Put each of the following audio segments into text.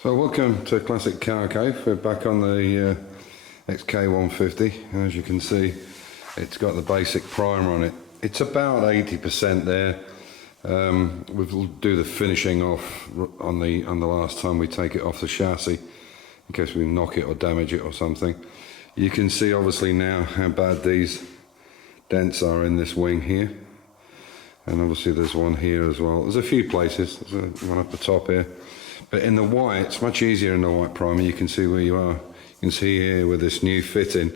So welcome to Classic Car Cave. We're back on the XK150, and as you can see it's got the basic primer on it. It's about 80% there. We'll do the finishing off on the last time we take it off the chassis in case we knock it or damage it or something. You can see obviously now how bad these dents are in this wing here, and obviously there's one here as well. There's a few places, there's one up the top here. But in the white, it's much easier in the white primer. You can see where you are. You can see here with this new fitting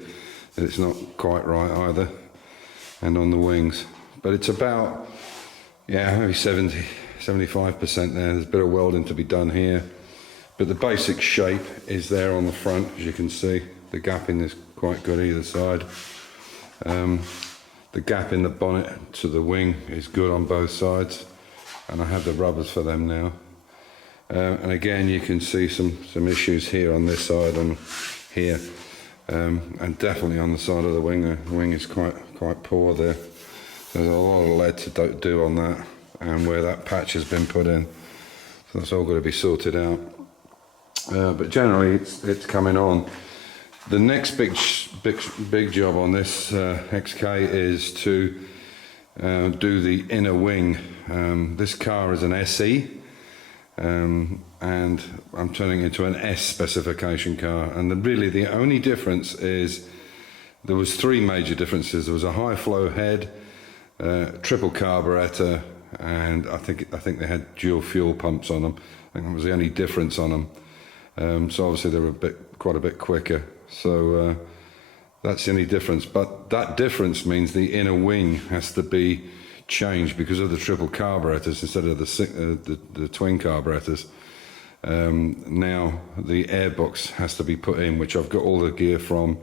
that it's not quite right either, and on the wings. But it's about, yeah, maybe 75% there. There's a bit of welding to be done here. But the basic shape is there on the front, as you can see. The gapping is quite good either side. The gap in the bonnet to the wing is good on both sides. And I have the rubbers for them now. And again, you can see some issues here on this side and here, and definitely on the side of the wing. The wing is quite poor there. There's a lot of lead to do on that, and where that patch has been put in. So that's all got to be sorted out. But generally, it's coming on. The next big job on this XK is to do the inner wing. This car is an SE. And I'm turning it into an S specification car, and really the only difference is there was three major differences. There was a high flow head, triple carburetor, and I think they had dual fuel pumps on them. I think that was the only difference on them. So obviously they were quite a bit quicker. So that's the only difference. But that difference means the inner wing has to be changed because of the triple carburetors instead of the twin carburetors. Now the airbox has to be put in, which I've got all the gear from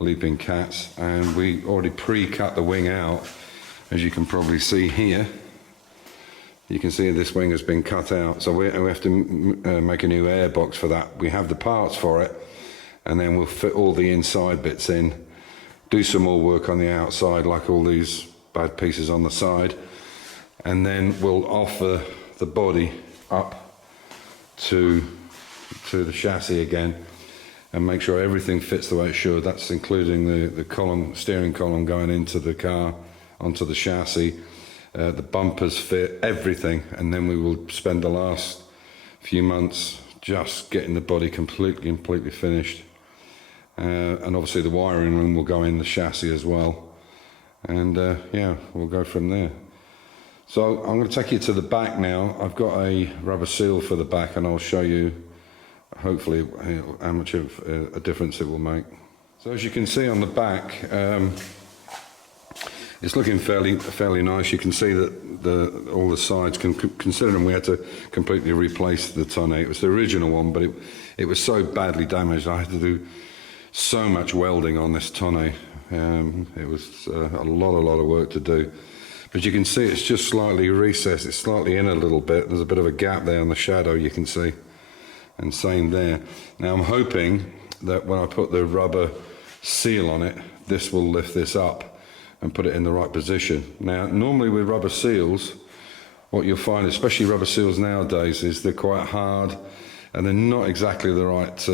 Leaping Cats, and we already pre-cut the wing out, as you can probably see here. You can see this wing has been cut out, so we have to make a new airbox for that. We have the parts for it, and then we'll fit all the inside bits in, do some more work on the outside like all these bad pieces on the side, and then we'll offer the body up to the chassis again and make sure everything fits the way it should. That's including the column, steering column going into the car, onto the chassis, the bumpers fit, everything, and then we will spend the last few months just getting the body completely finished. And obviously the wiring room will go in the chassis as well. And yeah, we'll go from there. So I'm going to take you to the back now. I've got a rubber seal for the back, and I'll show you hopefully how much of a difference it will make. So as you can see on the back, it's looking fairly nice. You can see that all the sides, considering we had to completely replace the tonneau. It was the original one, but it was so badly damaged. I had to do so much welding on this tonneau. It was a lot of work to do, but you can see it's just slightly recessed. It's slightly in a little bit. There's a bit of a gap there on the shadow, you can see, and same there. Now I'm hoping that when I put the rubber seal on it, this will lift this up and put it in the right position. Now normally with rubber seals, what you'll find, especially rubber seals nowadays, is they're quite hard and they're not exactly the right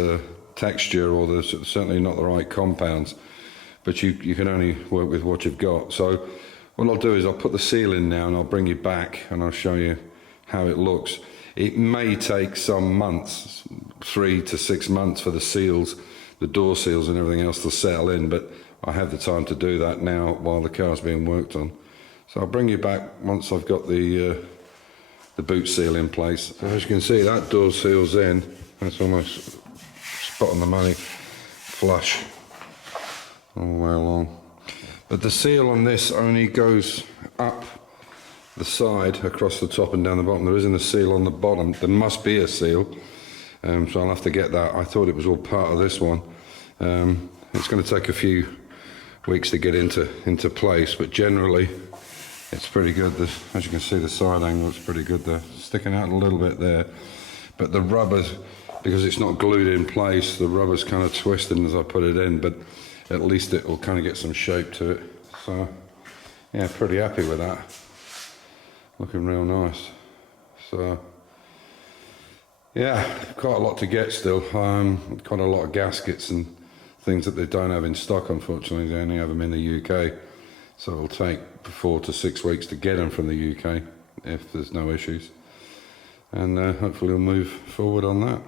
texture, or they're certainly not the right compounds. But you can only work with what you've got. So what I'll do is I'll put the seal in now, and I'll bring you back and I'll show you how it looks. It may take some months, 3 to 6 months, for the seals, the door seals and everything else to settle in, but I have the time to do that now while the car's being worked on. So I'll bring you back once I've got the boot seal in place. So as you can see, that door seal's in. That's almost spot on the money, flush all the way along. But the seal on this only goes up the side, across the top and down the bottom. There isn't a seal on the bottom. There must be a seal, so I'll have to get that. I thought it was all part of this one. It's going to take a few weeks to get into place, but generally it's pretty good. As you can see, the side angle is pretty good there, sticking out a little bit there, but the rubber's, because it's not glued in place, the rubber's kind of twisting as I put it in, but at least it will kind of get some shape to it. So yeah, pretty happy with that. Looking real nice. So Yeah, quite a lot to get still. Quite a lot of gaskets and things that they don't have in stock, unfortunately. They only have them in the UK. So it'll take 4 to 6 weeks to get them from the UK if there's no issues. And hopefully we'll move forward on that.